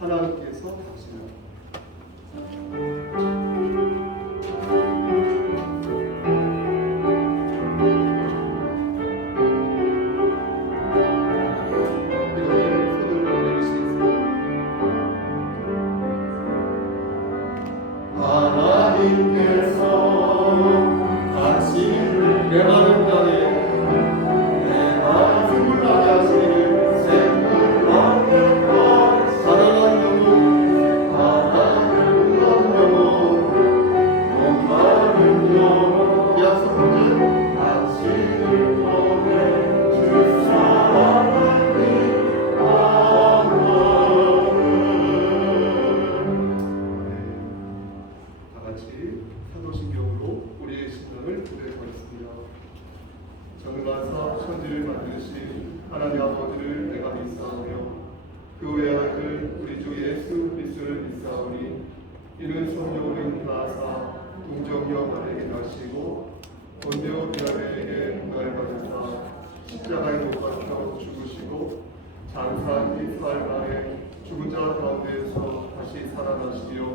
하나님께서 하시는 전능하사 천지를 만드신 하나님 아버지를 내가 믿사오며 그 외아들 우리 주 예수 그리스도를 믿사오니 이는 성령으로 인하사 동정녀 마리아에게 나시고 본디오 빌라도에게 고난을 받으사 십자가에 못 박혀 죽으시고 장사한 이 사흘만에 죽은 자 가운데에서 다시 살아나시며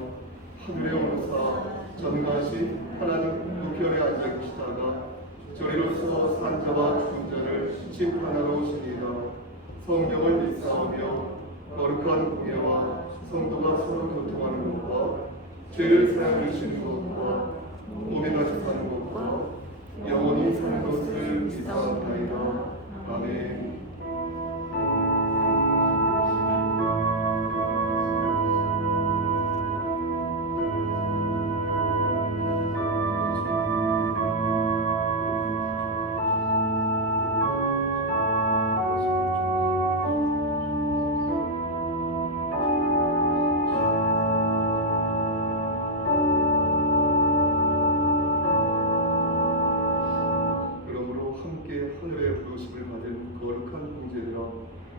하늘에 오르사 전능하신 하나님 우편에 앉아 계시다가 저희로서 산자와 죽은 자를 심판하러 오시니이다. 성령을 믿사오며 거룩한 공예와 성도가 서로 교통하는 것과 죄를 사하여 주시는 것과 몸에 같이 사는 것과 영원히 사는 것을 믿사옵나이다. 아멘.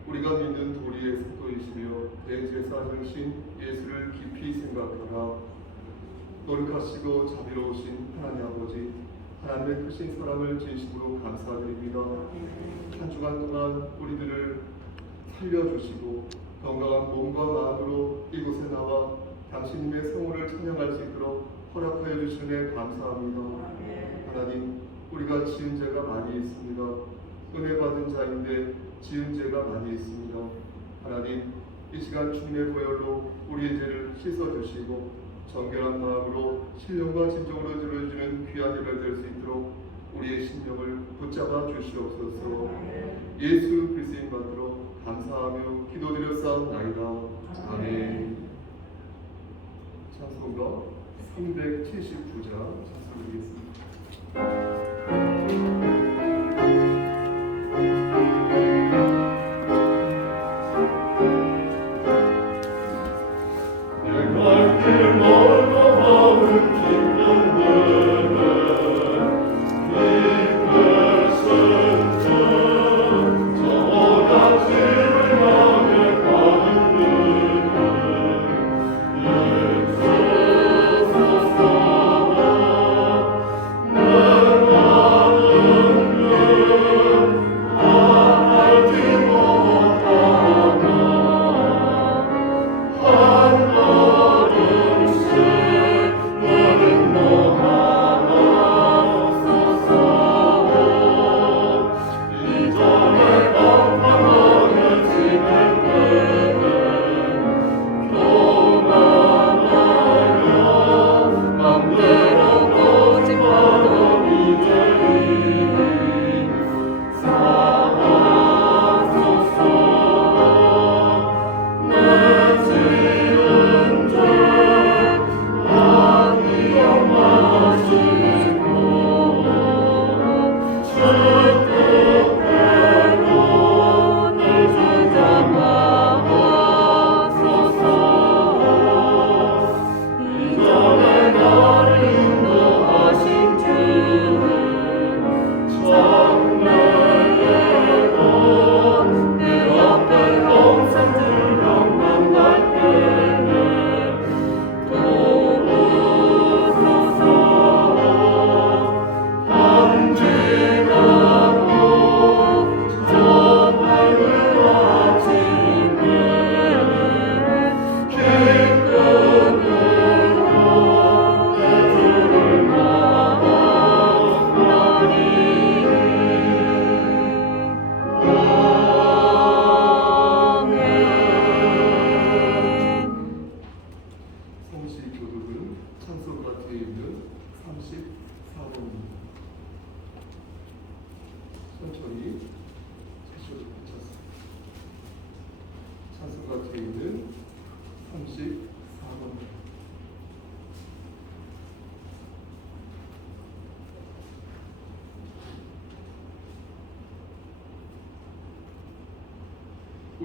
우리가 믿는 도리의 속도이시며 대제사장이신 예수를 깊이 생각하라. 노력하시고 자비로우신 하나님 아버지, 하나님의 크신 사랑을 진심으로 감사드립니다. 한 주간 동안 우리들을 살려주시고 건강한 몸과 마음으로 이곳에 나와 당신님의 성호를 찬양할 수 있도록 허락하여 주시는 데 감사합니다. 하나님, 우리가 지은 죄가 많이 있습니다. 은혜 받은 자인데 지은 죄가 많이 있습니다. 하나님, 이 시간 주님의 보혈로 우리의 죄를 씻어주시고 정결한 마음으로 신령과 진정으로 들어주는 귀한 예배를 될 수 있도록 우리의 심령을 붙잡아 주시옵소서. 예수 그리스도인 받들어 감사하며 기도드렸사옵나이다. 아멘. 찬송가 379장 찬송드리겠습니다. Oh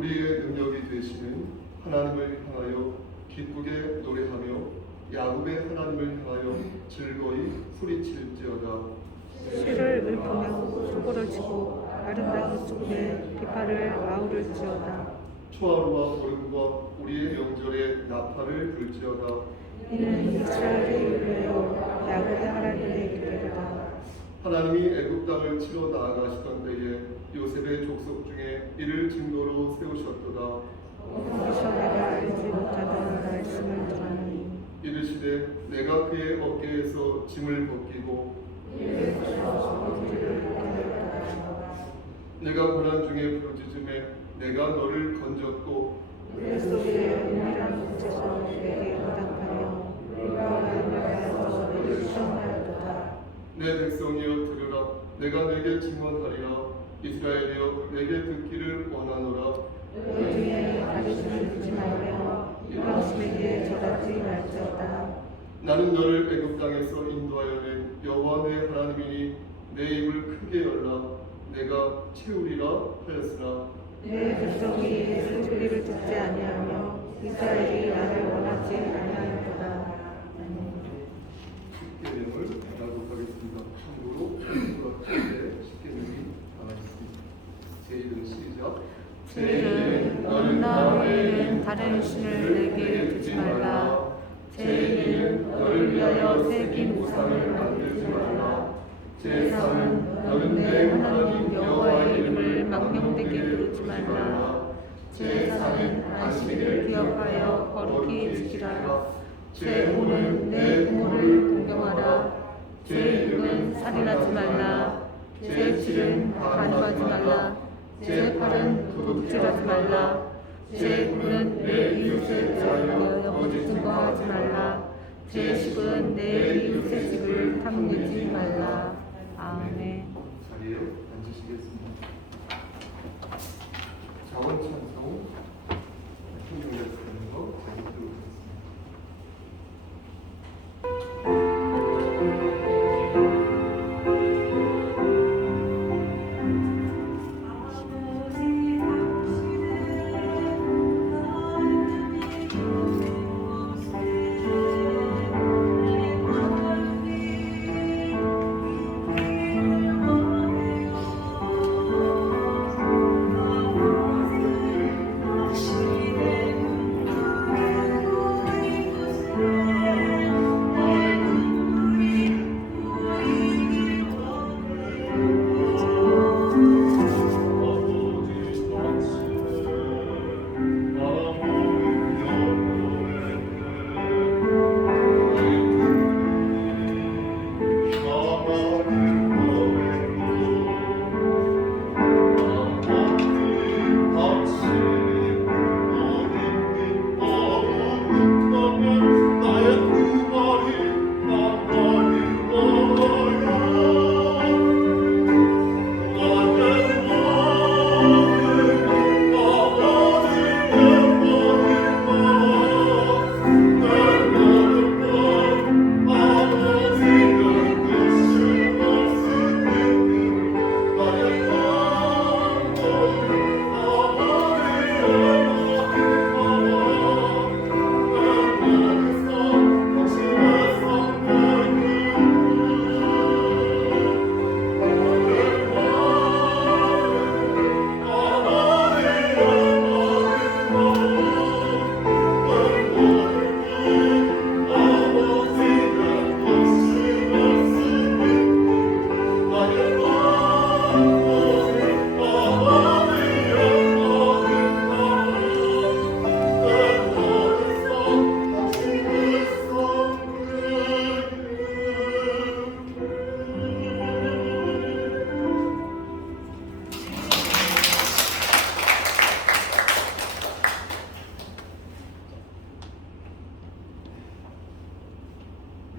우리의 능력이 되시는 하나님을 향하여 기쁘게 노래하며 야곱의 하나님을 향하여 즐거이 소리칠지어다. 시를 읊으며 수고를 치고 아름다운 죽음의 비파를 아우를지어다. 초하루와 보름과 우리의 명절에 나팔을 불지어다. 이는 이스라엘의 율례요 야곱의 하나님의 기쁨이다. 하나님이 애굽 땅을 치러 나아가시던 때에 요셉의 족속 중에 이를 증거로 세우셨도다. 거기서 내가 알지 못하던 말씀을 들었노니 이르시되 내가 그의 어깨에서 짐을 벗기고 내가 고난 중에 부르짖음에 내가 너를 건졌고 내 속에 은밀한 곳에서 내게 응답하며 네가 마음을 다해서 너를 시험하였도다. 내 백성이여 들으라. 내가 내게 증언하리라. 이스라엘이여 내게 듣기를 원하노라. 너희 중에 가르침을 듣지 말며 이방신에게 절하지 말지어다. 나는 너를 애굽 땅에서 인도하여 낸 여호와 내 하나님이니 내 입을 크게 열라. 내가 채우리라 하였으나 내 백성이 내 소리를 듣지 아니하며 이스라엘이 나를 원하지 아니하였도다. 십계명을 나도록 하겠습니다. 참고로 수락할 십계명이 나와 있습니다. 제 이름 시작. 제 이름 너는 나 외에는 다른 신을 내게 두지 말라. 제 이름 너를 위하여 새긴 우상을 만들지 말라. 제 3은 너는 내 하나님 여호와의 이름을 망령되게 부르지 말라. 제 4는 안식일을 기억하여 거룩히 지키라. 제 5는 내 부모를 공경하라. 제 6은 살인하지 말라. 제 7은 간음하지 말라. 제 8은 도둑질하지 말라. 제 9는 내 이웃을 대하여 거짓 증거하지 말라. 제 10은 내 이웃의 집을 탐내지 말라. 아멘. 자리에 앉으시겠습니다. 자원 찬송 총명대표님과 제가 듣도록 하겠습니다.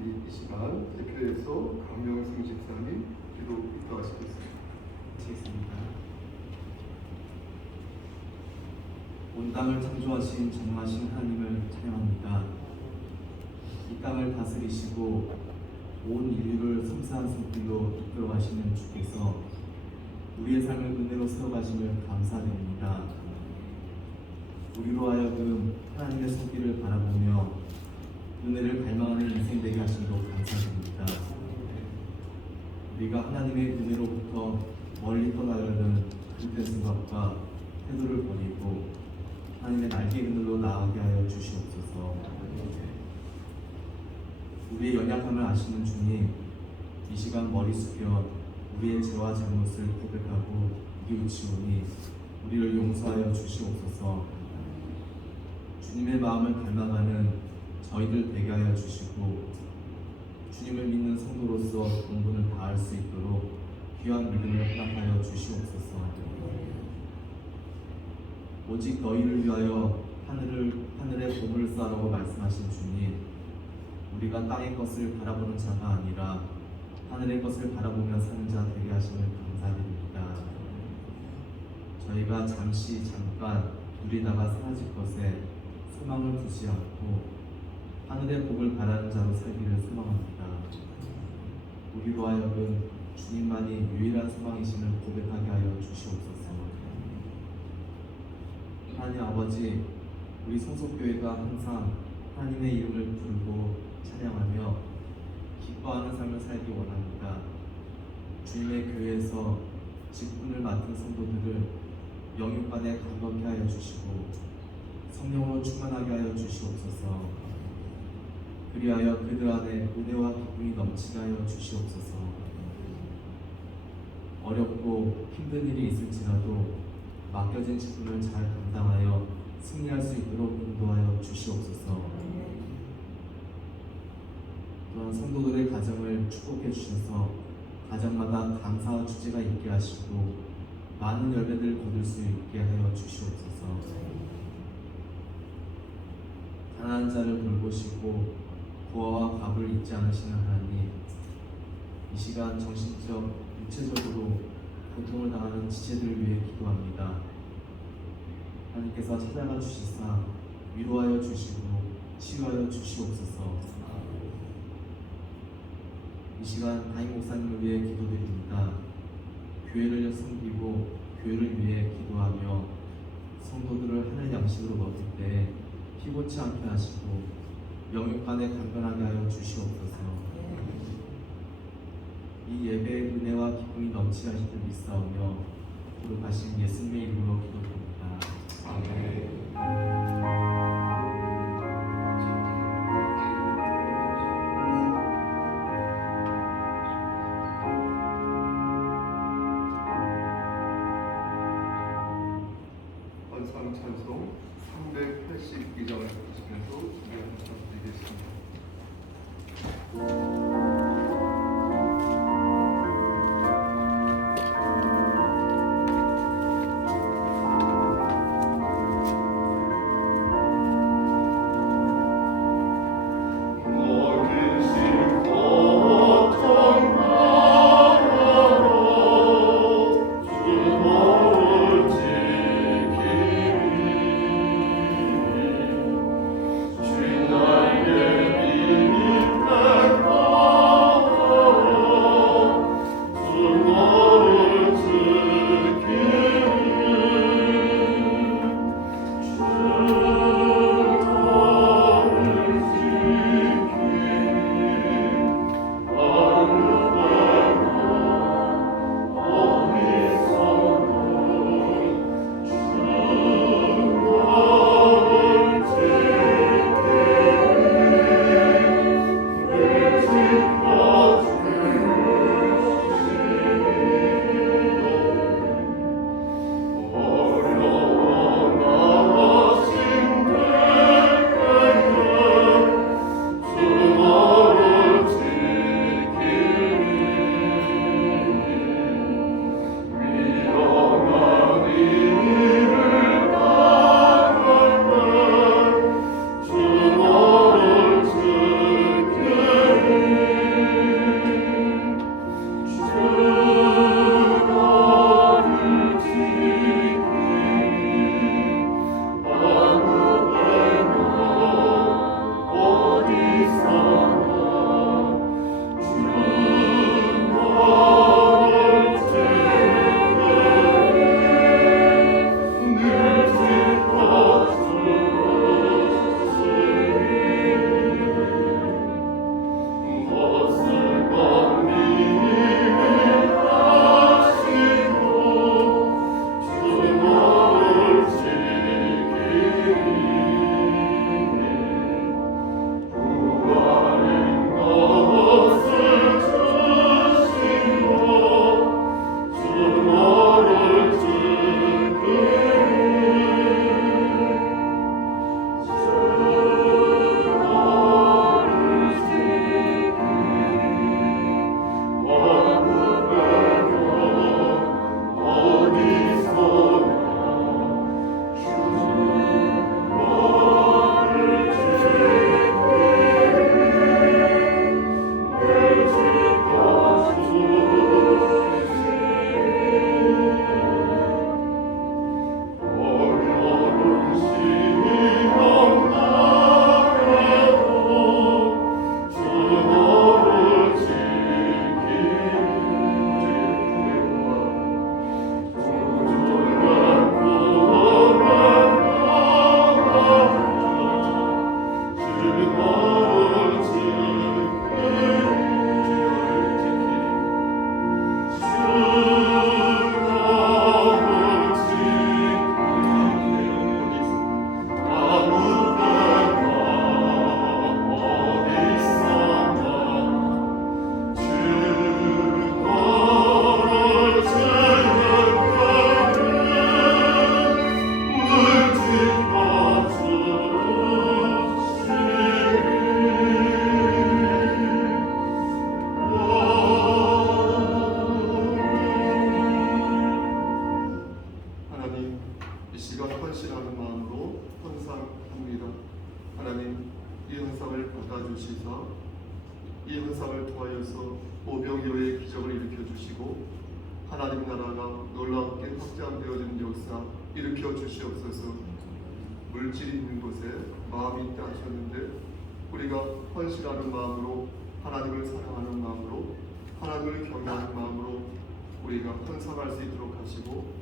이 시간 대표에서 강명승 집사님 기도 입도하시겠습니다. 마치겠습니다. 온 땅을 창조하신 전능하신 하나님을 찬양합니다. 이 땅을 다스리시고 온 인류를 섬세한 손길로 이끌어가시는 주께서 우리의 삶을 은혜로 세워가심을 감사드립니다. 우리로 하여금 하나님의 손길을 바라보며 은혜를 갈망하는 인생 되게 하심도 감사드립니다. 우리가 하나님의 은혜로부터 멀리 떠나려는 그릇된 생각과 태도를 버리고 하나님의 날개 그늘로 나아가게 하여 주시옵소서. 우리의 연약함을 아시는 주님, 이 시간 머리 숙여 우리의 죄와 잘못을 고백하고 뉘우치오니 우리를 용서하여 주시옵소서. 주님의 마음을 갈망하는 저희들 되게 하여 주시고 주님을 믿는 성도로서 본분을 다할 수 있도록 귀한 믿음을 허락하여 주시옵소서. 오직 너희를 위하여 하늘의 보물을 쌓으라고 말씀하신 주님, 우리가 땅의 것을 바라보는 자가 아니라 하늘의 것을 바라보며 사는 자 되게 하심을 감사드립니다. 저희가 잠깐 누리다가 사라질 것에 소망을 두지 않고 하늘의 복을 바라는 자로 살기를 소망합니다. 우리로 하여금 주님만이 유일한 소망이심을 고백하게 하여 주시옵소서. 하나님 아버지, 우리 성속교회가 항상 하나님의 이름을 부르고 찬양하며 기뻐하는 삶을 살기 원합니다. 주님의 교회에서 직분을 맡은 성도들을 영육간에 감격케 하여 주시고 성령으로 충만하게 하여 주시옵소서. 그리하여 그들 안에 은혜와 기쁨이 넘치게 하여 주시옵소서. 어렵고 힘든 일이 있을지라도 맡겨진 직분을 잘 감당하여 승리할 수 있도록 인도하여 주시옵소서. 또한 성도들의 가정을 축복해 주셔서 가정마다 감사와 축제가 있게 하시고 많은 열매들을 거둘 수 있게 하여 주시옵소서. 가난한 자를 돌보시고 고아와 밥을 잊지 않으시는 하나님, 이 시간 정신적, 육체적으로 고통을 당하는 지체들을 위해 기도합니다. 하나님께서 찾아가 주시사 위로하여 주시고 치유하여 주시옵소서. 이 시간 담임 목사님을 위해 기도드립니다. 교회를 섬기고 교회를 위해 기도하며 성도들을 하늘 양식으로 먹을 때 피곤치 않게 하시고 영육간에 강건하게 하여 주시옵소서. 이 예배의 은혜와 기쁨이 넘치게 하실 줄 믿사오며 거룩하신 예수님의 이름으로 기도드립니다. 아멘. 원상 찬송 382장을 부르시면서 준비한 찬송 드리겠습니다. 주님 헌상을 받아주시사 이 헌상을 통하여서 오병이어의 기적을 일으켜주시고 하나님 나라가 놀랍게 확장되어지는 역사 일으켜 주시옵소서. 물질이 있는 곳에 마음이 있다 하셨는데 우리가 헌신하는 마음으로 하나님을 사랑하는 마음으로 하나님을 경외하는 마음으로 우리가 헌상할 수 있도록 하시고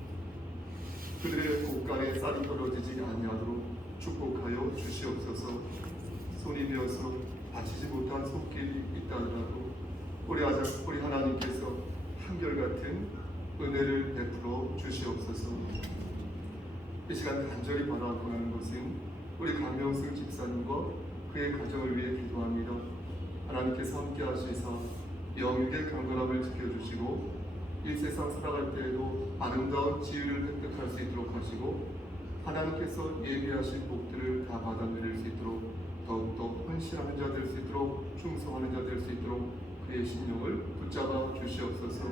그들의 곳간에 쌀이 떨어지지 아니하도록 축복하여 주시옵소서. 손이 되어서 다치지 못한 손길이 있다 하더라도 우리 하나님께서 한결같은 은혜를 베풀어 주시옵소서. 이 시간 간절히 바라보는 것은 우리 강명승 집사님과 그의 가정을 위해 기도합니다. 하나님께서 함께 하시사 영육의 강건함을 지켜주시고 이 세상 살아갈 때에도 아름다운 지혜를 획득할 수 있도록 하시고 하나님께서 예비하신 복들을 다 받아 누릴 수 있도록 더욱더 헌신하는 자 될 수 있도록 충성하는 자 될 수 있도록 그의 심령을 붙잡아 주시옵소서.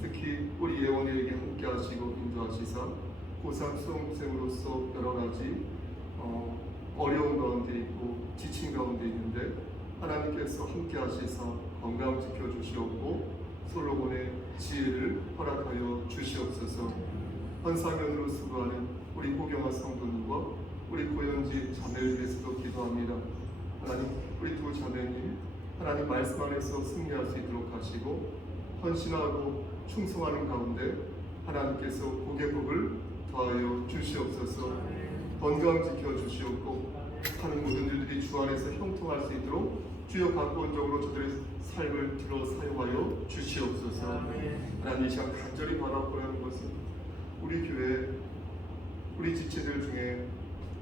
특히 우리 예원이에게 함께 하시고 인도하시사 고3 수험생으로서 여러 가지 어려운 가운데 있고 지친 가운데 있는데 하나님께서 함께 하시사 건강 지켜주시옵고 솔로몬의 지혜를 허락하여 주시옵소서. 헌상연으로 수고하는 우리 호경아 성도님과 우리 고현지 자매를 위해서도 기도합니다. 하나님 우리 두 자매님 하나님 말씀 안에서 승리할 수 있도록 하시고 헌신하고 충성하는 가운데 하나님께서 복의 복을 더하여 주시옵소서. 건강 지켜주시옵고 하는 모든 일들이 주 안에서 형통할 수 있도록 주여 각본적으로 저들의 삶을 들어 사용하여 주시옵소서. 하나님 이 시간 간절히 바라보는 것은 우리 교회 우리 지체들 중에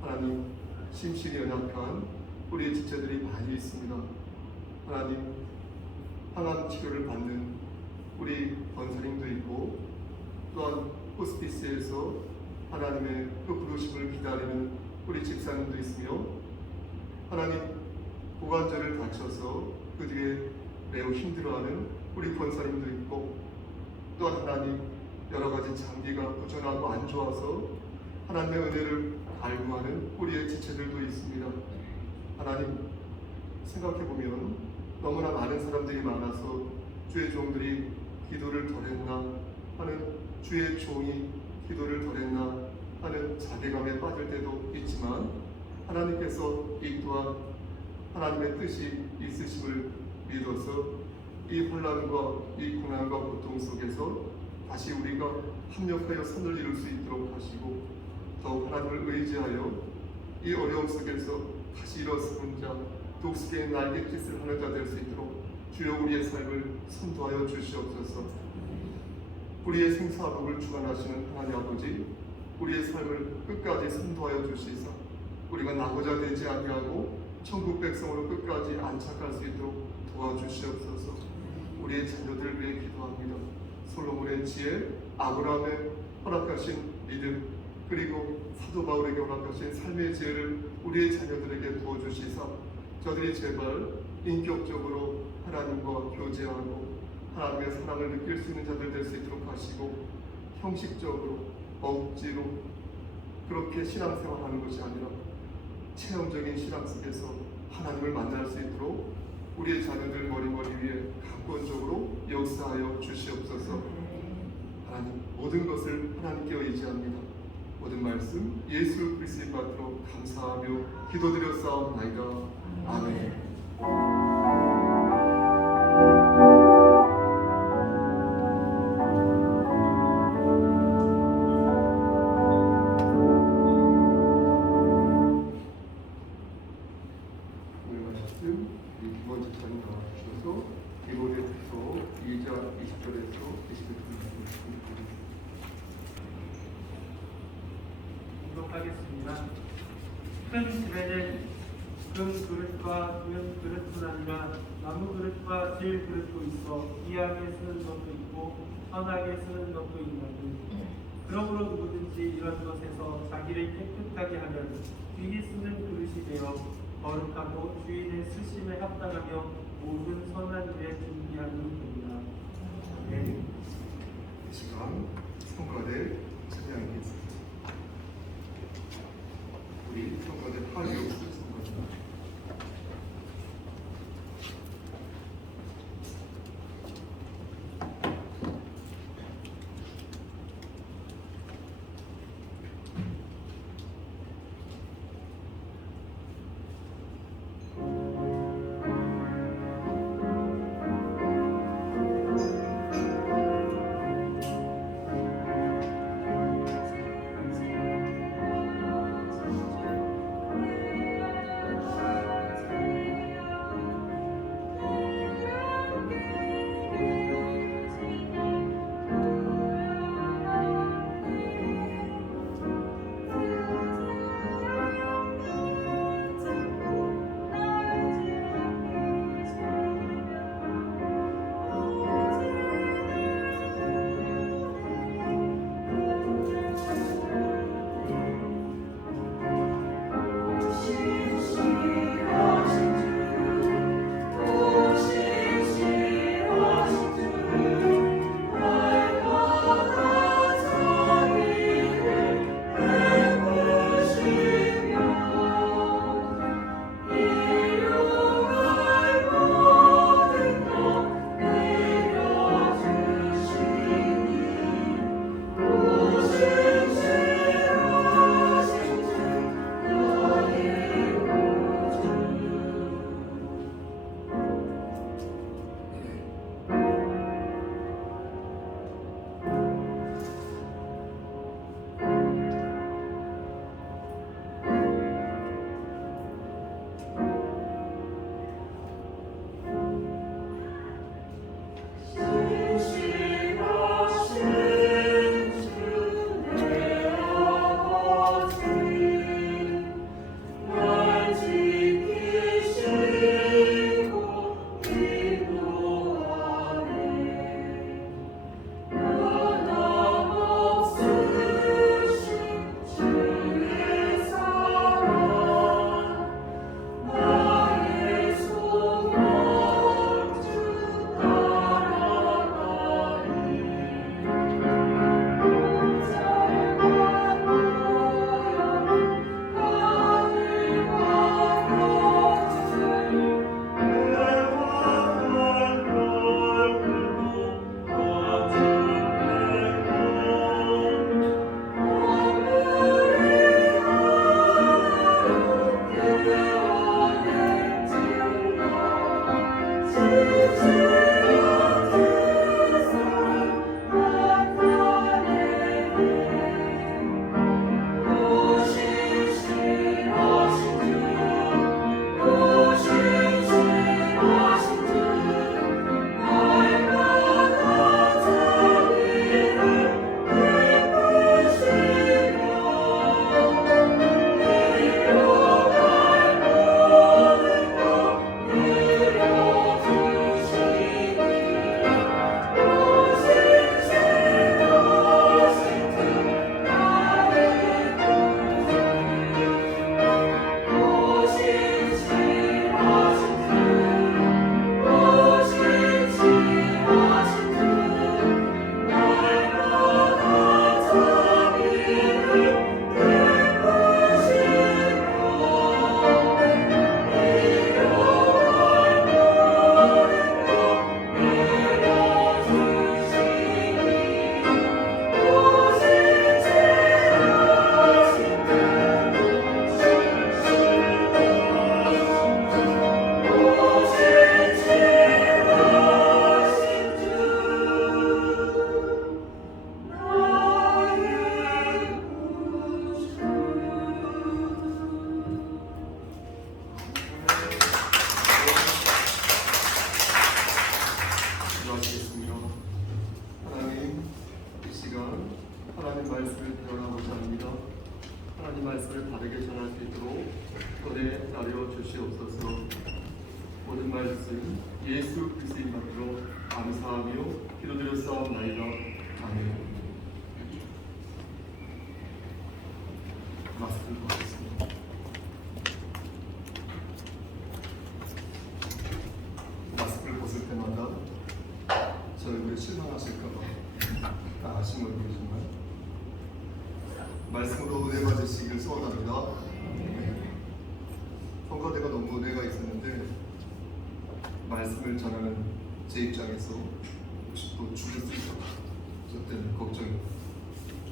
하나님 심신이 연약한 우리 지체들이 많이 있습니다. 하나님 항암 치료를 받는 우리 권사님도 있고 또한 호스피스에서 하나님의 그 부르심을 기다리는 우리 집사님도 있으며 하나님 고관절을 다쳐서 그 뒤에 매우 힘들어하는 우리 권사님도 있고 또한 하나님 여러 가지 장기가 부전하고 안 좋아서 하나님의 은혜를 갈구하는 우리의 지체들도 있습니다. 하나님 생각해보면 너무나 많은 사람들이 많아서 주의 종들이 기도를 덜했나 하는 주의 종이 기도를 덜했나 하는 자괴감에 빠질 때도 있지만 하나님께서 이 또한 하나님의 뜻이 있으심을 믿어서 이 혼란과 이 고난과 고통 속에서 다시 우리가 합력하여 선을 이룰 수 있도록 하시고 더욱 하나님을 의지하여 이 어려움 속에서 다시 일어서는 자 독수리의 날갯짓을 하는 자 될 수 있도록 주여 우리의 삶을 선도하여 주시옵소서. 우리의 생사복을 주관하시는 하나님 아버지 우리의 삶을 끝까지 선도하여 주시사 우리가 낙오자 되지 아니하고 천국 백성으로 끝까지 안착할 수 있도록 도와주시옵소서. 우리의 자녀들을 위해 기도합니다. 솔로몬의 지혜, 아브라함의 허락하신 믿음, 그리고 사도 바울에게 허락하신 삶의 지혜를 우리의 자녀들에게 부어주시사 저들이 제발 인격적으로 하나님과 교제하고 하나님의 사랑을 느낄 수 있는 자들 될 수 있도록 하시고 형식적으로 억지로 그렇게 신앙생활하는 것이 아니라 체험적인 신앙 속에서 하나님을 만날 수 있도록 우리의 자녀들 머리머리 위에 강권적으로 역사하여 주시옵소서. 하나님 모든 것을 하나님께 의지합니다. 모든 말씀 예수 그리스도의 받들어 감사하며 기도드렸사옵나이다. 아멘. 하겠습니다. 큰 집에는 금 그릇과 은 그릇뿐 아니라 나무 그릇과 질 그릇도 있어 귀하게 쓰는 것도 있고 선하게 쓰는 것도 있나니 그러므로 누구든지 이런 것에서 자기를 깨끗하게 하면 귀히 쓰는 그릇이 되어 거룩하고 주인의 쓰심에 합당하며 모든 선한 일에 준비하는 겁니다. 네. 시간 성가대 찬양하겠습니다. 우리 성가대 파리옥스 성가입니다. 하여 주시옵소서. 모든 말씀 예수 그리스도의 이름으로 감사하며 기도드렸사옵나이다. 아멘. 마스크를 벗겠습니다. 마스크를 벗을 때마다 저 얼굴에 실망하실까봐 다 아시는 얼굴이지만 말씀으로 은혜 받으시길 소원합니다. 성가대가 너무 은혜가 있었는데 말씀을 전하는 제 입장에서 혹시 또 죽을 수 있을까 저 때는 걱정이.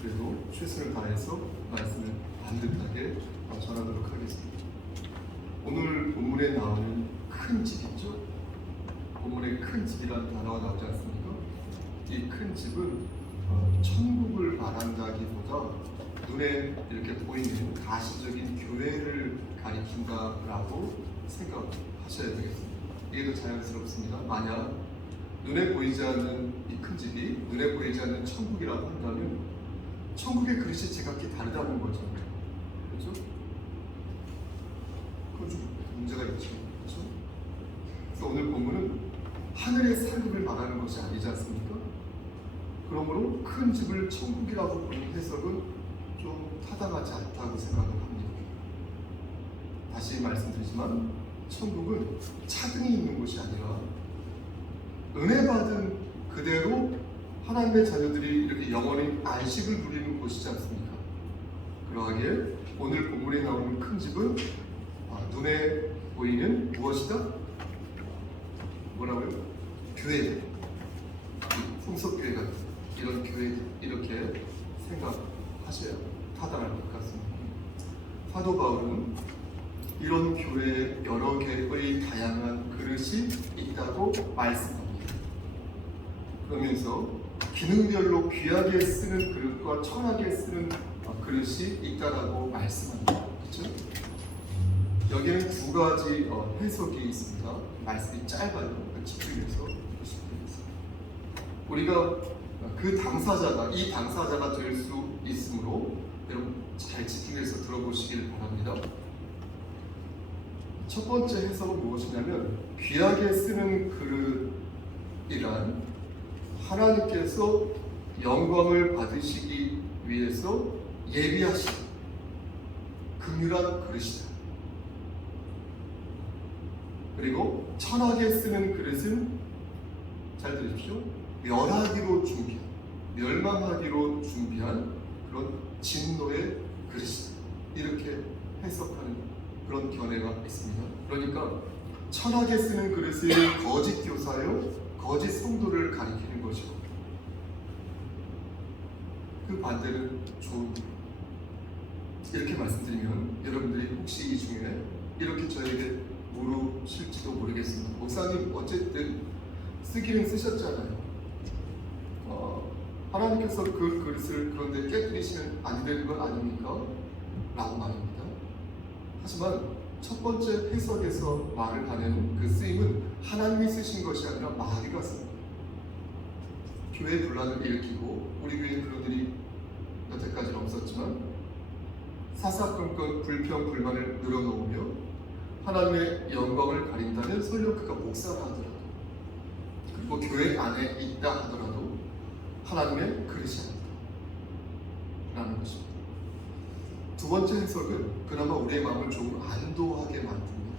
그래도 최선을 다해서 말씀을 반듯하게 전하도록 하겠습니다. 오늘 본문에 나오는 큰 집이죠. 본문에 큰 집이라는 단어가 나오지 않습니까? 이 큰 집은 천국을 말한다기보다 눈에 이렇게 보이는 가시적인 교회를 가리킨다라고 생각하셔야 되겠습니다. 이게 더 자연스럽습니다. 만약 눈에 보이지 않는 이 큰 집이 눈에 보이지 않는 천국이라고 한다면 천국의 그릇이 제각기 다르다는 거잖아요. 그렇죠? 그건 좀 문제가 있죠. 그렇죠? 그래서 오늘 본문은 하늘의 상급을 말하는 것이 아니지 않습니까? 그러므로 큰 집을 천국이라고 보는 해석은 좀 타당하지 않다고 생각을 합니다. 다시 말씀드리지만 천국은 차등이 있는 곳이 아니라 은혜 받은 그대로 하나님의 자녀들이 이렇게 영원히 안식을 누리는 곳이지 않습니까? 그러하기에 오늘 본문에 나오는 큰 집은 눈에 보이는 무엇이다? 뭐라고요? 교회다. 풍속교회 같은 이런 교회 이렇게 생각하셔야 타당할 것 같습니다. 사도 바울은 이런 교회에 여러 개의 다양한 그릇이 있다고 말씀합니다. 그러면서 기능별로 귀하게 쓰는 그릇과 천하게 쓰는 그릇이 있다라고 말씀합니다. 그렇죠? 여기에는 두 가지 해석이 있습니다. 말씀이 짧아요. 집중해서 보시겠습니다. 우리가 그 당사자가 이 당사자가 될 수 있으므로 여러분 잘 집중해서 들어보시길 바랍니다. 첫 번째 해석은 무엇이냐면 귀하게 쓰는 그릇이란 하나님께서 영광을 받으시기 위해서 예비하신 긍휼한 그릇이다. 그리고 천하게 쓰는 그릇은 잘 들으십시오. 멸하기로 준비한, 멸망하기로 준비한 그런 진노의 그릇이다. 이렇게 해석하는 그런 견해가 있습니다. 그러니까 천하게 쓰는 그릇을 거짓 교사요, 거짓 성도를 가리키는 것이고 그 반대는 좋은 것. 이렇게 말씀드리면 여러분들이 혹시 이 중에 이렇게 저에게 물으실지도 모르겠습니다. 목사님 어쨌든 쓰기는 쓰셨잖아요. 하나님께서 그 그릇을 그런데 깨뜨리시면 안 되는 건 아닙니까? 라고 말합니다. 하지만 첫 번째 해석에서 말을 하는 그 쓰임은 하나님이 쓰신 것이 아니라 마귀가 쓴 거예요. 교회 분란을 일으키고 우리 교회는 그런 일이 여태까지는 없었지만 사사건건 불평 불만을 늘어놓으며 하나님의 영광을 가린다면 설령 그가 목사라 하더라도 그리고 교회 안에 있다 하더라도 하나님의 그릇이 아니다 라는 것입니다. 두 번째 해석은 그나마 우리의 마음을 조금 안도하게 만듭니다.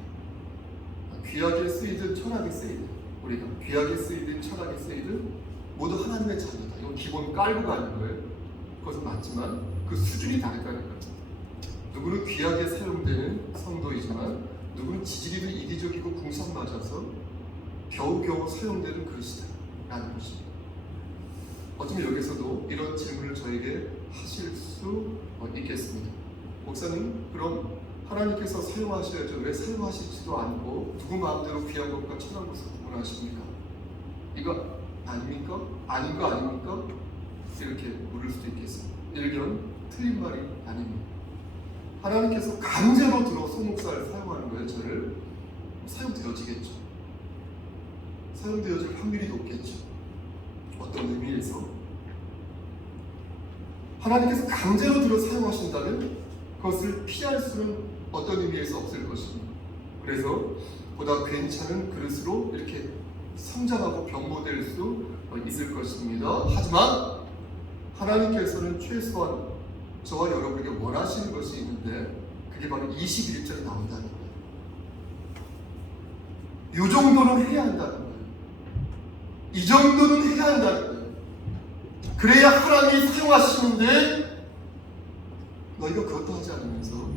귀하게 쓰이든 천하게 쓰이든 우리가 귀하게 쓰이든 천하게 쓰이든 모두 하나님의 자녀다. 이건 기본 깔고 가는 거예요. 그것은 맞지만 그 수준이 다르다니까요. 누구는 귀하게 사용되는 성도이지만 누구는 지지리도 이기적이고 궁상 맞아서 겨우겨우 사용되는 그릇이다 라는 것입니다. 어쩌면 여기서도 이런 질문을 저에게 하실 수 있겠습니다. 목사님, 그럼 하나님께서 사용하셔야죠. 왜 사용하시지도 않고 누구 마음대로 귀한 것과 천한 것을 구분하십니까? 이거 아닙니까? 아닌 거 아닙니까? 이렇게 물을 수도 있겠습니다. 일견 틀린 말이 아닙니다. 하나님께서 강제로 들어 소목사를 사용하는 거예요. 저를 사용되어지겠죠. 사용되어질 확률이 높겠죠. 어떤 의미에서 하나님께서 강제로 들어 사용하신다면 그것을 피할 수는 어떤 의미에서 없을 것입니다. 그래서 보다 괜찮은 그릇으로 이렇게 성장하고 변모될 수 있을 것입니다. 하지만 하나님께서는 최소한 저와 여러분에게 원하시는 것이 있는데 그게 바로 21절에 나온다는 거예요. 이 정도는 해야 한다는 거예요. 이 정도는 해야 한다는 거예요. 그래야 하나님이 사용하시는데 너희가 그것도 하지 않으면서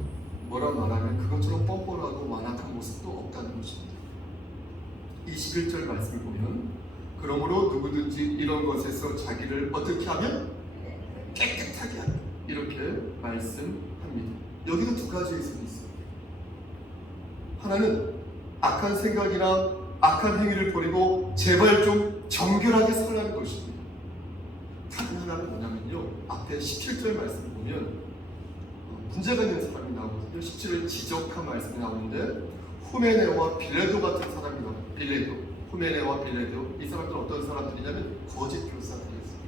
뭐라 말하면 그것처럼 뻔뻔하고 완악한 모습도 없다는 것입니다. 21절 말씀을 보면 그러므로 누구든지 이런 것에서 자기를 어떻게 하면 깨끗하게 하는 이렇게 말씀합니다. 여기도 두 가지의 의견이 있어요. 하나는 악한 생각이나 악한 행위를 버리고 제발 좀 정결하게 살라는 것입니다. 다른 하나는 뭐냐면요, 앞에 17절 말씀을 보면 문제가 있는 사람이 나오거든요. 17절에 지적한 말씀이 나오는데 후메네와 빌레도 같은 사람이 나와요. 빌레도, 후메네와 빌레도, 이 사람들은 어떤 사람들이냐면 거짓 교사들이었어요.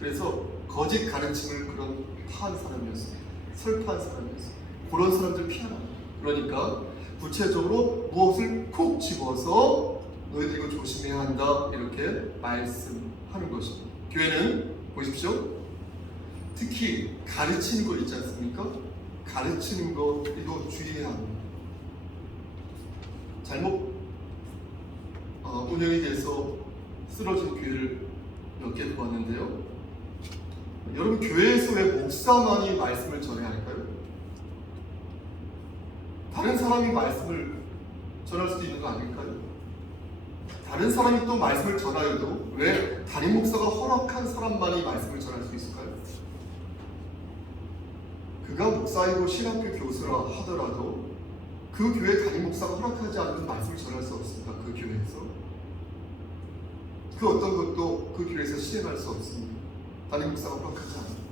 그래서 거짓 가르침을 그런 파한 사람이었어요. 설파한 사람이었어요. 그런 사람들 피하라. 그러니까 구체적으로 무엇을 콕 집어서 너희들 이거 조심해야 한다 이렇게 말씀하는 것입니다. 교회는 보십시오. 특히 가르치는 거 있지 않습니까? 가르치는 거 이거 주의해야 합니다. 잘못 운영이 돼서 쓰러진 교회를 몇 개 보았는데요. 여러분, 교회에서 왜 목사만이 말씀을 전해야 할까요? 다른 사람이 말씀을 전할 수도 있는 거 아닐까요? 다른 사람이 또 말씀을 전하여도 왜 담임 목사가 허락한 사람만이 말씀을 전할 수 있을까요? 그가 목사이고 신학교 교수라 하더라도 그 교회 담임 목사가 허락하지 않는 말씀을 전할 수 없습니다. 그 교회에서. 그 어떤 것도 그 교회에서 시행할 수 없습니다. 담임 목사가 허락하지 않습니다.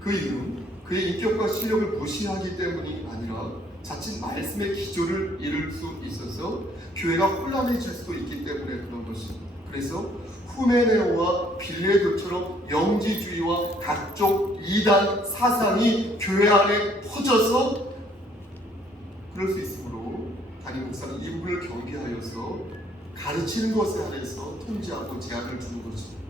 그 이유는 그의 인격과 실력을 무시하기 때문이 아니라 자칫 말씀의 기조를 잃을 수 있어서 교회가 혼란해질 수도 있기 때문에 그런 것입니다. 그래서 후메네오와 빌레도처럼 영지주의와 각종 이단 사상이 교회 안에 퍼져서 그럴 수 있으므로 담임 목사는 이 부분을 경계하여서 가르치는 것에 한해서 통제하고 제한을 주는 것입니다.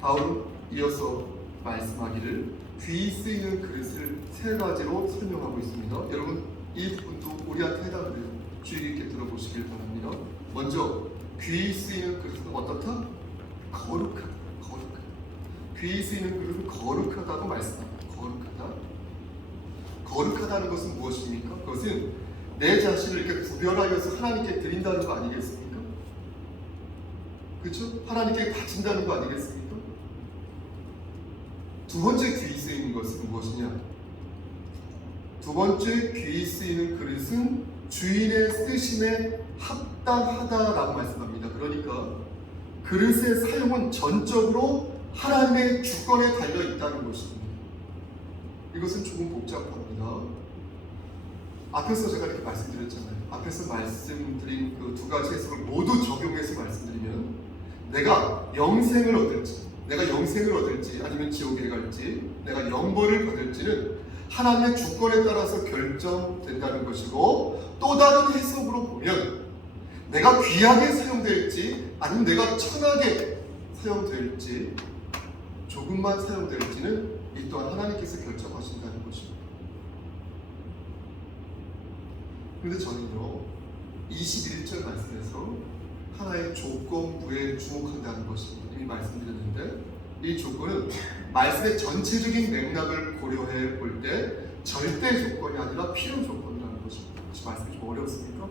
다음 이어서 말씀하기를 귀 쓰이는 그릇을 세 가지로 설명하고 있습니다. 여러분, 이 부분도 우리한테 해당돼요. 주의 깊게 들어보시길 바랍니다. 먼저 귀 쓰이는 그릇은 어떻다? 거룩하다. 거룩하다. 귀 쓰이는 그릇은 거룩하다고 말씀합니다. 거룩하다. 거룩하다는 것은 무엇입니까? 그것은 내 자신을 이렇게 구별하여서 하나님께 드린다는 거 아니겠습니까? 그렇죠? 하나님께 바친다는 거 아니겠습니까? 두 번째 귀 쓰이는 것은 무엇이냐? 두 번째 귀 쓰이는 그릇은 주인의 쓰심에 합당하다라고 말씀합니다. 그러니까 그릇의 사용은 전적으로 하나님의 주권에 달려 있다는 것입니다. 이것은 조금 복잡합니다. 앞에서 제가 이렇게 말씀드렸잖아요. 앞에서 말씀드린 그 두 가지 해석을 모두 적용해서 말씀드리면 내가 영생을 얻을지 아니면 지옥에 갈지 내가 영벌을 받을지는 하나님의 주권에 따라서 결정된다는 것이고, 또 다른 해석으로 보면 내가 귀하게 사용될지 아니면 내가 천하게 사용될지 조금만 사용될지는 이 또한 하나님께서 결정하신다는 것입니다. 그런데 저는요 21절 말씀에서 하나의 조건부에 주목한다는 것입니다. 이미 말씀드렸는데 이 조건은 말씀의 전체적인 맥락을 고려해 볼 때 절대 조건이 아니라 필요 조건이라는 것입니다. 혹시 말씀이 좀 어렵습니까?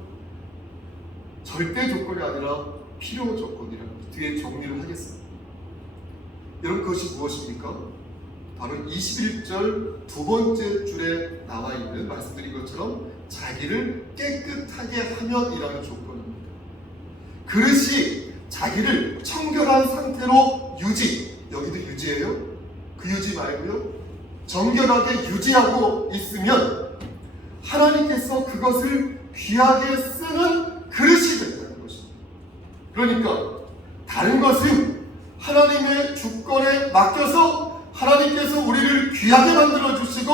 절대 조건이 아니라 필요 조건이라는 것, 뒤에 정리를 하겠습니다. 여러분, 그것이 무엇입니까? 바로 21절 두 번째 줄에 나와 있는 말씀드린 것처럼 자기를 깨끗하게 하면이라는 조건입니다. 그릇이 자기를 청결한 상태로 여기도 유지해요? 그 유지 말고요, 정결하게 유지하고 있으면 하나님께서 그것을 귀하게 쓰는 그릇이 된다는 것입니다. 그러니까 다른 것은 하나님의 주권에 맡겨서 하나님께서 우리를 귀하게 만들어 주시고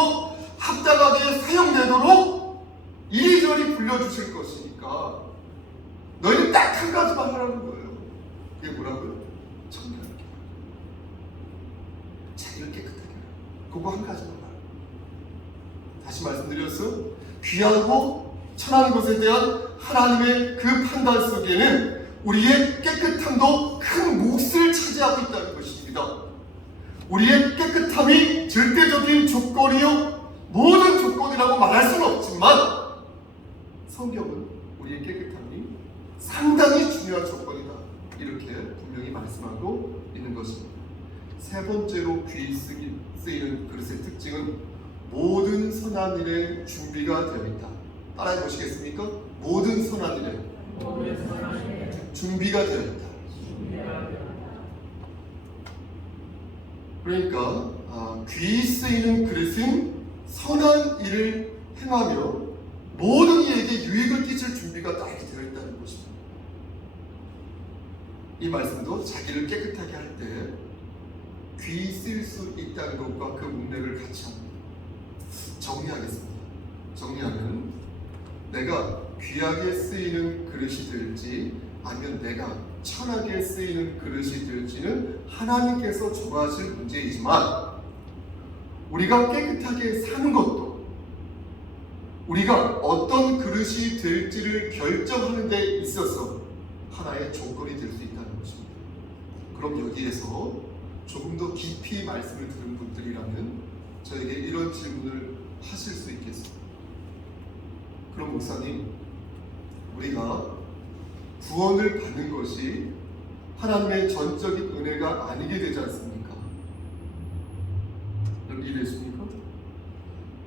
합당하게 사용되도록 이리저리 불려주실 것이니까 너희는 딱 한 가지만 하라는 거예요. 그게 뭐라고요? 정결하게, 자기를 깨끗하게 하라. 그거 한 가지만 하라. 다시 말씀드렸어. 귀하고 천한 것에 대한 하나님의 그 판단 속에는 우리의 깨끗함도 큰 몫을 차지하고 있다는 것입니다. 우리의 깨끗함이 절대적인 조건이요 모든 조건이라고 말할 수는 없지만 성경은 우리의 깨끗함이 상당히 중요한 조건이다, 이렇게 분명히 말씀하고 있는 것입니다. 세 번째로 귀 쓰이는 그릇의 특징은 모든 선한 일에 준비가 되어 있다. 따라해 보시겠습니까? 모든 선한 일에 준비가 되어 있다. 그러니까 귀 쓰이는 그릇은 선한 일을 행하며 모든 이에게 유익을 끼칠 준비가 딱 되어 있다는 것입니다. 이 말씀도 자기를 깨끗하게 할 때 귀 쓸 수 있다는 것과 그 문맥을 같이 합니다. 정리하겠습니다. 정리하면 내가 귀하게 쓰이는 그릇이 될지 아니면 내가 천하게 쓰이는 그릇이 될지는 하나님께서 정하실 문제이지만 우리가 깨끗하게 사는 것도 우리가 어떤 그릇이 될지를 결정하는 데 있어서 하나의 조건이 될 수 있다는 것입니다. 그럼 여기에서 조금 더 깊이 말씀을 들은 분들이라면 저에게 이런 질문을 하실 수 있겠습니다. 그럼 목사님, 우리가 구원을 받는 것이 하나님의 전적인 은혜가 아니게 되지 않습니까? 여러분 이해되십니까?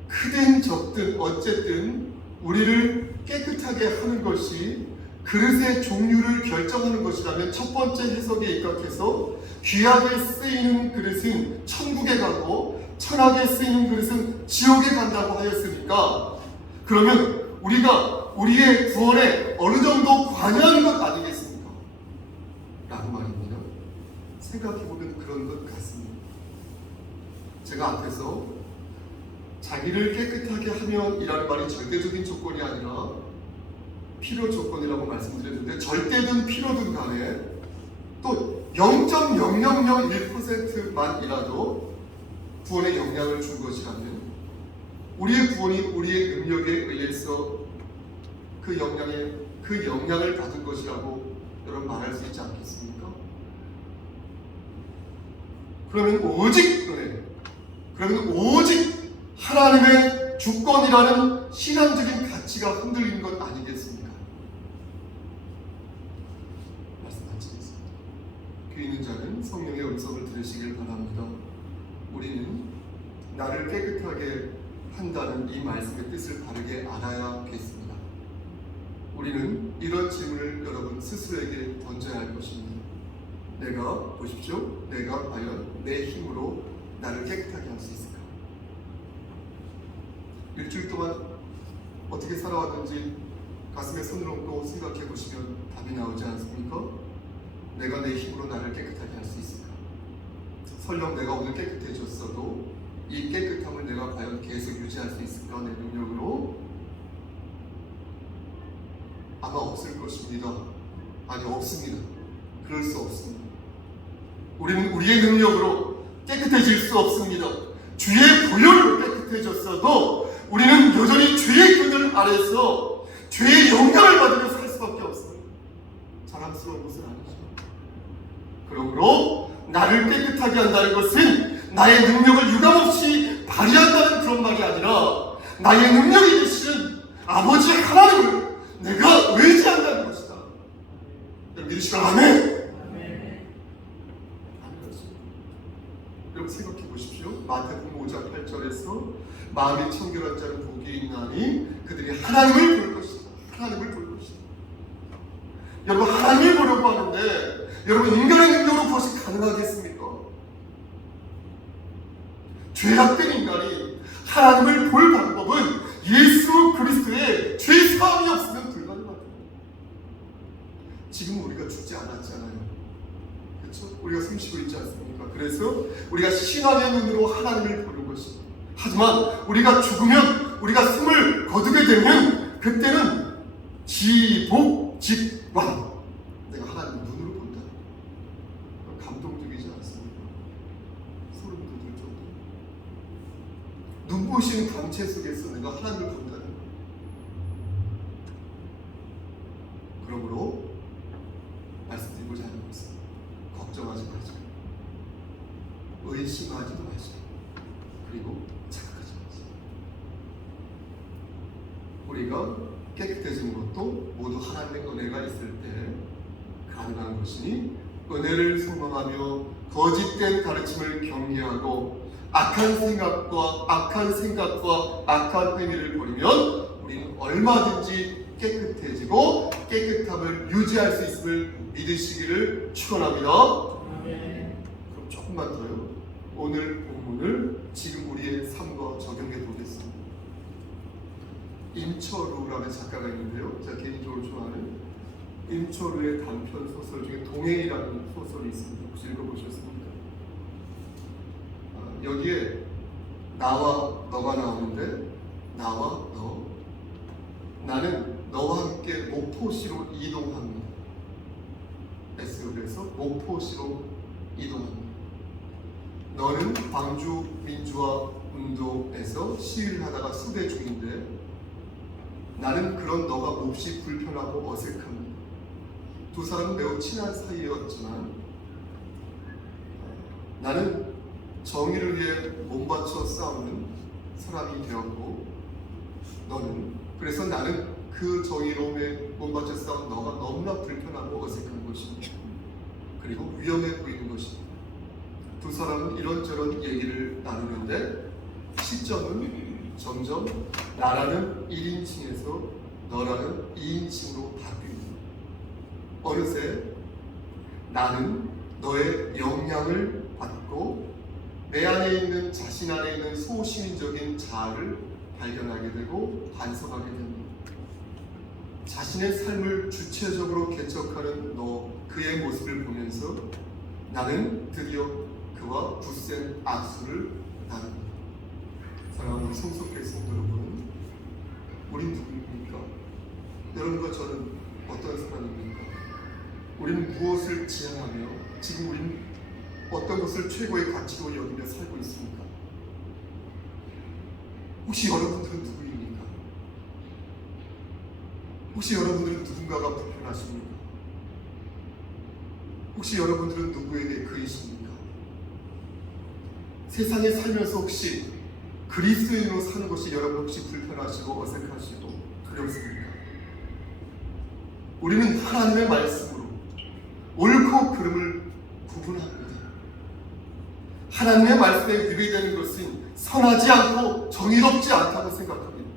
크든 적든 어쨌든 우리를 깨끗하게 하는 것이 그릇의 종류를 결정하는 것이라면 첫 번째 해석에 입각해서 귀하게 쓰이는 그릇은 천국에 가고 천하게 쓰이는 그릇은 지옥에 간다고 하였으니까 그러면 우리가 우리의 구원에 어느 정도 관여하는 것 아니겠습니까? 라는 말입니다. 생각해보면 그런 것 같습니다. 제가 앞에서 자기를 깨끗하게 하면 이라는 말이 절대적인 조건이 아니라 필요 조건이라고 말씀드렸는데 절대든 필요든 간에 또 0.0001%만이라도 구원에 영향을 준 것이라면 우리의 구원이 우리의 능력에 의해서 그 영향을 받은 것이라고 여러분 말할 수 있지 않겠습니까? 그러면 오직 하나님의 주권이라는 신앙적인 가치가 흔들리는 것 아니겠습니까? 말씀 마치겠습니다. 귀 있는 자는 성령의 음성을 들으시길 바랍니다. 우리는 나를 깨끗하게 한다는 이 말씀의 뜻을 바르게 알아야겠습니다. 우리는 이런 질문을 여러분 스스로에게 던져야 할 것입니다. 보십시오. 내가 과연 내 힘으로 나를 깨끗하게 할 수 있을까? 일주일 동안 어떻게 살아왔는지 가슴에 손을 얹고 생각해 보시면 답이 나오지 않습니까? 내가 내 힘으로 나를 깨끗하게 할 수 있을까? 설령 내가 오늘 깨끗해졌어도 이 깨끗함을 내가 과연 계속 유지할 수 있을까? 내 능력으로? 아마 없을 것입니다. 아니, 없습니다. 그럴 수 없습니다. 우리는 우리의 능력으로 깨끗해질 수 없습니다. 주의 보혈로 깨끗해졌어도 우리는 여전히 죄의 균열 아래서 죄의 영향을 받으며 살 수밖에 없습니다. 자랑스러운 것은 아니죠. 그러므로 나를 깨끗하게 한다는 것은 나의 능력을 유감없이 발휘한다는 그런 말이 아니라 나의 능력이 되시는 아버지 하나님을 내가 의지한다는 것이다. 여러분 믿으시면 아멘. 여러분 생각해 보십시오. 마태복음 5장 8절에서 마음이 청결한 자는 복이 있나니 그들이 하나님을 볼 것이다. 하나님을 볼 것이다. 여러분 하나님을 보려고 하는데 여러분 인간의 능력으로 그것이 가능하겠습니까? 죄악된 인간이 하나님을 볼 방법은 예수 그리스도의 죄 사함이 없으면 불가능합니다. 지금 우리가 죽지 않았잖아요. 그렇죠? 우리가 숨쉬고 있지 않습니까? 그래서 우리가 신앙의 눈으로 하나님을 보는 것입니다. 하지만 우리가 죽으면, 우리가 숨을 거두게 되면 그때는 지복직왕, 내가 하나님 눈으로 본다. 감동적이지 않습니까? 소름 돋을 정도. 눈부신 광채 속에서 내가 하나님을 본다는 것. 그러므로 말씀드리고자 하는 것은 걱정하지 마시고, 의심하지도 마시고, 그리고 착각하지 마시고, 우리가 깨끗해지는 것도 모두 하나님의 은혜가 있을 때 가능한 것이니, 은혜를 소망하며 거짓된 가르침을 경계하고 악한 생각과 악한 의미를 버리면 우리는 얼마든지 깨끗해지고 깨끗함을 유지할 수 있음을 믿으시기를 축원합니다. 그럼 조금만 더요. 오늘 본문을 지금 우리의 삶과 적용해 보겠습니다. 임철우라는 작가가 있는데요, 제가 개인적으로 좋아하는 임철우의 단편 소설 중에 동행이라는 소설이 있습니다. 혹시 읽어보셨습니까? 여기에 나와 너가 나오는데, 나와 너, 나는 너와 함께 목포시로 이동합니다. S역에서 목포시로 이동합니다. 너는 광주 민주화 운동에서 시위를 하다가 수대 중인데, 나는 그런 너가 몹시 불편하고 어색합니다. 두 사람은 매우 친한 사이였지만 나는 정의를 위해 몸바쳐 싸우는 사람이 되었고, 그래서 나는 그 정의로움에 몸바쳐 싸운 너가 너무나 불편하고 어색한 것입니다. 그리고 위험해 보이는 것입니다. 두 사람은 이런저런 얘기를 나누는데 시점은 점점 나라는 1인칭에서 너라는 2인칭으로 바뀝니다. 어느새 나는 너의 영향을 받고 내 안에 있는, 자신 안에 있는 소시민적인 자아를 발견하게 되고 반성하게 됩니다. 자신의 삶을 주체적으로 개척하는 그의 모습을 보면서 나는 드디어 그와 굳센 악수를 나눕니다. 사랑하는 성속교회 성도 여러분, 우린 누구입니까? 여러분과 저는 어떤 사람입니까? 우리는 무엇을 지향하며 지금 우리는 어떤 것을 최고의 가치로 여기며 살고 있습니까? 혹시 여러분들은 누구입니까? 혹시 여러분들은 누군가가 불편하십니까? 혹시 여러분들은 누구에게 그이십니까? 세상에 살면서 혹시 그리스도인으로 사는 것이 여러분 혹시 불편하시고 어색하시고 두렵습니까? 우리는 하나님의 말씀으로 옳고 그름을 구분합니다. 하나님의 말씀에 위배되는 것은 선하지 않고 정의롭지 않다고 생각합니다.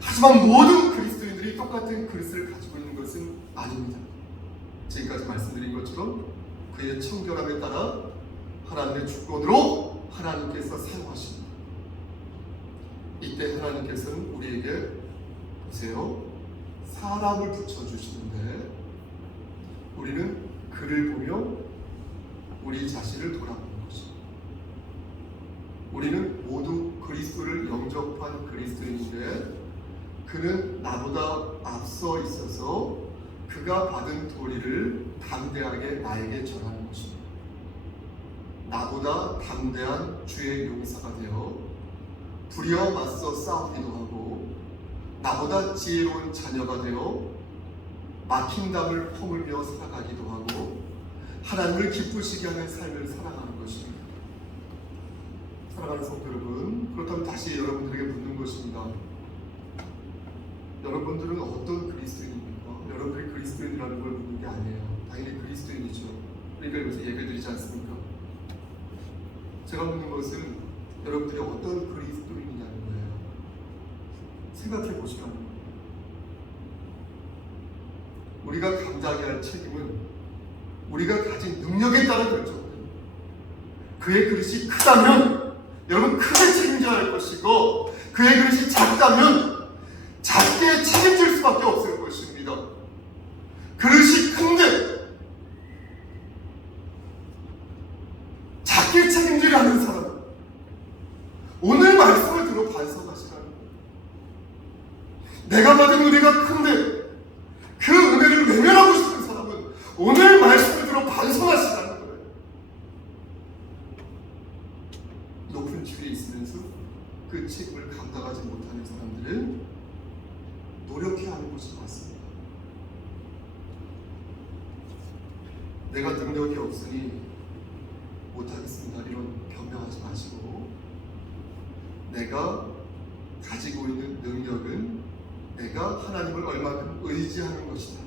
하지만 모든 그리스도인들이 똑같은 그릇을 가지고 있는 것은 아닙니다. 지금까지 말씀드린 것처럼 그의 청결함에 따라 하나님의 주권으로 하나님께서 사용하십니다. 이때 하나님께서는 우리에게 보세요, 사람을 붙여주시는데 우리는 그를 보며 우리 자신을 돌아보는 것입니다. 우리는 모두 그리스도를 영접한 그리스도인인데 그는 나보다 앞서 있어서 그가 받은 도리를 담대하게 나에게 전하는 것입니다. 나보다 담대한 주의 용사가 되어 불의와 맞서 싸우기도 하고, 나보다 지혜로운 자녀가 되어 막힌 담을 허물며 살아가기도 하고, 하나님을 기쁘시게 하는 삶을 살아가는 것입니다. 사랑하는 성도 여러분, 그렇다면 다시 여러분들에게 묻는 것입니다. 여러분들은 어떤 그리스도인입니까? 여러분들이 그리스도인이라는 걸 묻는 게 아니에요. 당연히 그리스도인이죠. 그러니까 여기서 예배 드리지 않습니까? 제가 묻는 것은 여러분들이 어떤 그리스도인이냐는 거예요. 생각해 보시라는 거예요. 우리가 감당해야 할 책임은 우리가 가진 능력에 따라 결정됩니다. 그의 그릇이 크다면 여러분 크게 책임져야 할 것이고, 그의 그릇이 작다면 작게 책임질 수밖에 없을 것입니다. 그릇이 큰데 작게 책임지려 하는 사람, 내가 받은 은혜가 큰데 그 은혜를 외면하고 싶은 사람은 오늘 말씀을 들어 반성하시라는 거예요. 높은 지위에 있으면서 그 책임을 감당하지 못하는 사람들은 노력해야 하는 것이 맞습니다. 내가 능력이 없으니 못하겠습니다, 이런 변명하지 마시고, 내가 가지고 있는 능력은 내가 하나님을 얼마큼 의지하는 것이다,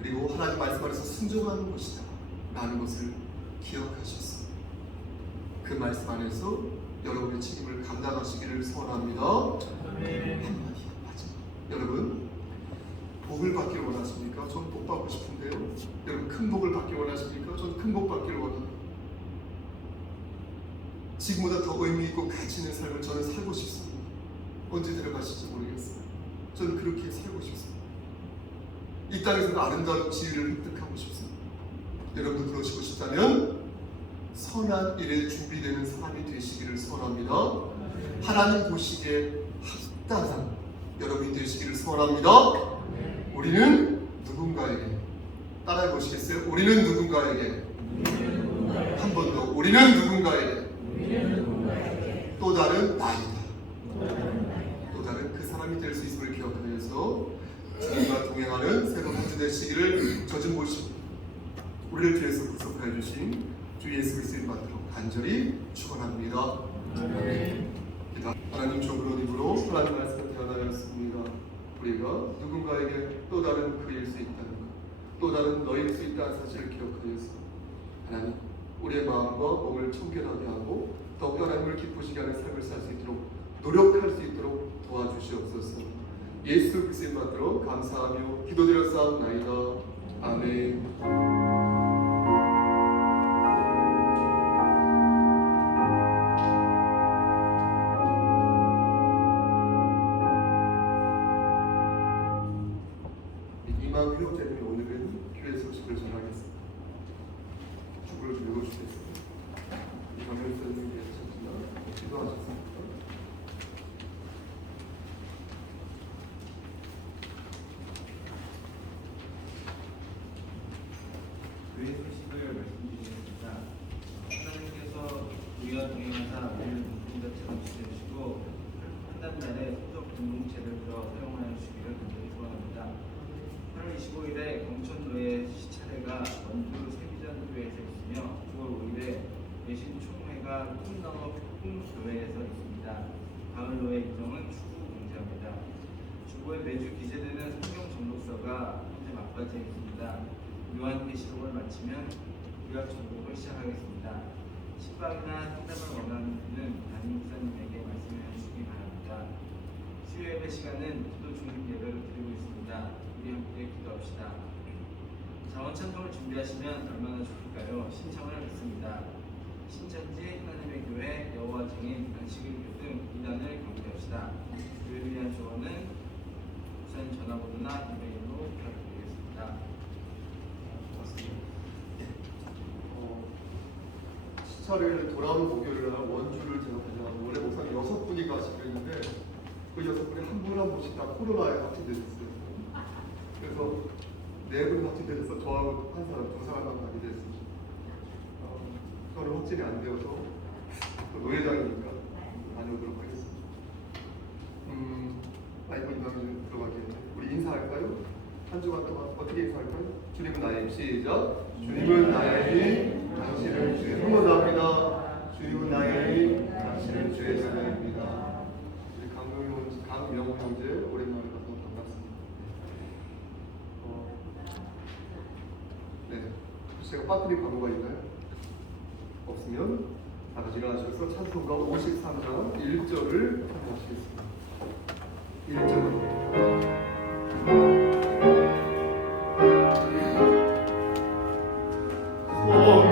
그리고 하나님 말씀 안에서 순종하는 것이다 라는 것을 기억하셨습니다. 그 말씀 안에서 여러분의 책임을 감당하시기를 소원합니다. 한마디 마지막. 여러분, 복을 받기를 원하십니까? 전 복 받고 싶은데요. 여러분, 큰 복을 받기를 원하십니까? 전 큰 복 받기를 원합니다. 지금보다 더 의미 있고 가치 있는 삶을 저는 살고 싶습니다. 언제 들어가실지 모르겠어요. 저는 그렇게 살고 싶습니다. 이 땅에서는 아름다운 지위를 획득하고 싶습니다. 여러분도 그러시고 싶다면 선한 일에 준비되는 사람이 되시기를 소원합니다. 하나님 보시기에 합당한 여러분이 되시기를 소원합니다. 우리는 누군가에게, 따라해 보시겠어요? 우리는 누군가에게, 한 번 더, 우리는 누군가에게, 또 다른 나이다, 또 다른 그 사람이 될 수 있음을 기억하면서 주님과 동행하는 새로운 한 주 되시기를 저좀 모시고 우리를 위해서 구속하여 주신 주 예수 그리스도의 받도록 간절히 축원합니다. 하나님 좋은 힘으로 하나님 말씀을 태어나였습니다. 우리가 누군가에게 또 다른 그일 수 있다는 것, 또 다른 너일 수 있다는 사실을 기억하여서 하나님 우리의 마음과 몸을 청결하게 하고 더욱더 하나님을 기쁘시게 하는 삶을 살 수 있도록 노력할 수 있도록 도와주시옵소서. 예수 그리스도의 받도록 감사하며 기도드렸사옵나이다. 아멘. 이만 교육자님이 오늘은 교회 소식을 전하겠습니다. 축구를 좀 읽어주시겠습니다. 이 화면을 쓰는 게 좋지만 기도하셨습니까? 교회 소식을 말씀드리겠습니다. 하나님께서 우리와 동행하사 우리를 묶은 자처럼 지켜주시고 한단날에 소속 공동체를 들어 사용하여 주시기를 간절히 소원합니다. 8월 25일에 경천도의 시차례가 원주 세기전교회에서 있으며 9월 5일에 예신총회가 꿈너머 풍교회에서 있습니다. 가을로의 일정은 추후 공지합니다. 주보에 매주 기재되는 성경 전독서가 현재 막바지에 있습니다. 요한계시록을 마치면 구약 전독을 시작하겠습니다. 식빵이나 상담을 원하는 분은 담임 목사님에게 말씀해 주시기 바랍니다. 수요 예배 시간은 기도 중립 예배를 드리고 있습니다. 우리 함께 기도합시다. 자원 찬송을 준비하시면 얼마나 좋을까요? 신청을 하겠습니다. 신천지 하나님의 교회 여호와 증인 안식일교 등 이단을 경계합시다. 교회를 위한 조언은 목사님 전화번호나 이메일로 부탁드리겠습니다. 시차를 돌아오는 목요일날 원주를 제가 다녀가지고 원래 목사님 6분이 가시기로 했는데 그 6분이 한 분 한 분씩 다 코로나에 확진되셨어요. 그래서 4분이 확진되셔서 저하고 한 사람, 2사람만 가게 됐습니다. 저는 확진이 안 되어서 또 노회장이니까 다녀오도록 하겠습니다. 마이크 인사는 들어가겠는데 우리 인사할까요? 한 주간 동안 어떻게 인사할까요? 주님은 나의 힘, 시작! 주님은 나의 힘, 당신은 주의 한번 더 합니다. 주님은 나의 힘, 당신은 주의 자녀입니다. 우리 강명호 형제 오랜만에 봐서 반갑습니다. 네, 제가 빠뜨린 광고가 있나요? 없으면 다 같이 일어나셔서 찬송가 53장 1절을 찬송하시겠습니다. 1절은 Oh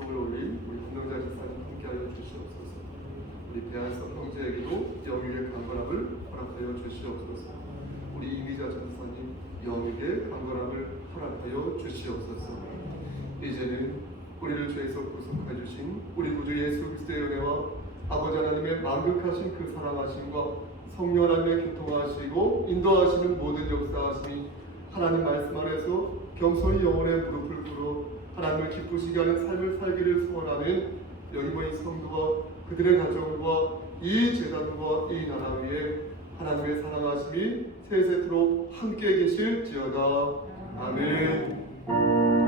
찬송을 올린 우리 한동자 지사님 함께하여 주시옵소서. 우리 배한석 형제에게도 영육의 강건함을 허락하여 주시옵소서. 우리 이미자 전사님 영육의 강건함을 허락하여 주시옵소서. 이제는 우리를 죄에서 구속해 주신 우리 구주 예수 그리스도의 은혜와 아버지 하나님의 만극하신 그 사랑하심과 성령 하나님의 교통하시고 인도하시는 모든 역사하심이 하나님 말씀 안에서 겸손히 영혼의 무릎을 꿇어 하나님을 기쁘시게 하는 삶을 살기를 소원하는 여기 모인 성도와 그들의 가정과 이 제단과 이 나라 위에 하나님의 사랑하심이 세세토록 함께 계실지어다. 아멘.